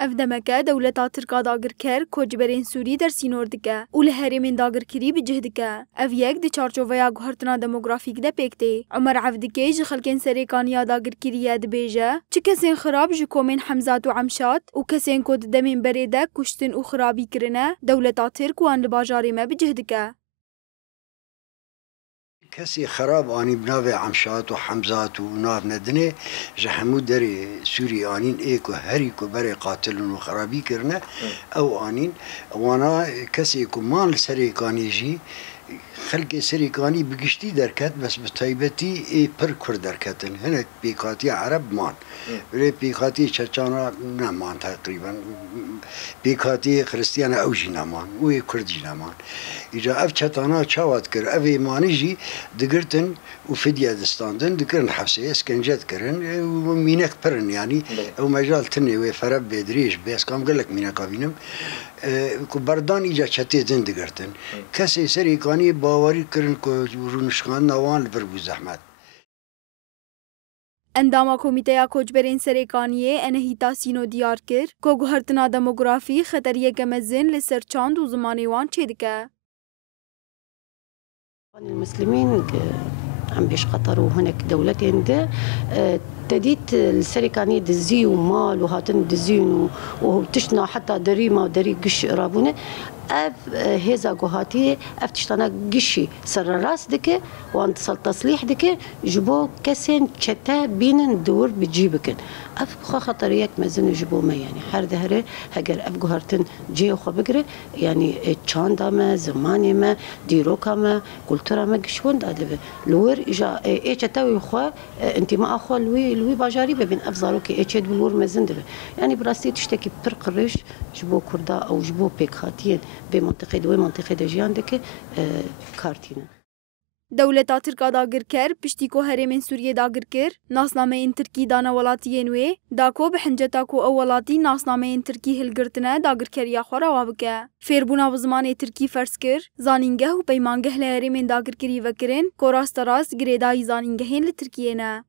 اف دمکه دولتا ترکا داگر کر کوجبرین سوری در سینور دکه و لهرمین داگر کری بجه دکه. اف یک دی چارچوبیا گهرتنا دموگرافیک ده پکته. عمر عبدکی ج خلکن سریکانیا داگر کریه دبیجه چه کسین خراب ج کومن حمزات و عمشات و کسین کود دمین بریده کشتن و خرابی کرنه دولتا ترک وان لباجاری ما بجه دکه. كسي خراب اني بناف عمشات وحمزات وناف ندني جحمو دري سوري انين ايكو هريكو بري قاتل وخرابي كرنا او انين وانا كسي كمان سريكاني جي خلق سريكاني بقشتي دركات بس بطيبتي اي پر كر دركاتن هنا بيكاتي عرب مان بلي بيكاتي تشانا نمان تقريبا بيكاتي خريستيانا او جينامان وي كرد جينامان اجا اف تشاتانا تشاوات كر افي مانيجي دقرتن وفديا دستاندن دقرن حبسي اسكنجات كرن ومينك برن يعني او مجال تني وفرب بدريش بس كم قال لك مينك ابينم بردان ایجا چته زنده گرتن کسی سری کانی باوری کرن که رونشخان نوان لبر بو زحمت. انداما کمیته کوچبرین سریکانیه انهیتا سینو دیار کر که گوهرتنا دموگرافی خطریه گمزن لسر چاند و زمانیوان چه دکه. المسلمين عم بيشقطروا هناك دولتين ده تديت السريكانية دزي ومال وهاتن دزين وتشنا حتى دريمة ودري قش رابونه اف هيزا قهاتي اف تشتانا قشي سر راس دكه وانتصل تصليح دكه جبو كسين شتا بين دور بتجيبكن اف بخا خطريك مزن جبو ما يعني حر ظهره هجر اف قهرتن جي خو بقري يعني تشاندا ما زماني ما ديروكا ما كولتورا ما قشون دادلبه لور اجا اي شتاوي خو انت ما اخو لوي باجاري بين افزاروكي اي تشد بالور مزن دبه يعني براستي تشتكي برقرش جبو كردا او جبو بيك خاتين بمنطقة دوي منطقة دجيان دك كارتينا. دولتا ترکا داگر کر پشتی کو هرمین سوریه داگر کر ناسنامه این ترکی دانا ولاتی نوی داکو بحنجتا کو اولاتی ناسنامه این ترکی هلگرتنه داگر کر یا خورا وابکه فیربونا و زمان ترکی فرس کر زانینگه و پیمانگه لهرمین داگر کری وکرین کو راست راست گریدای زانینگهین لترکیه نه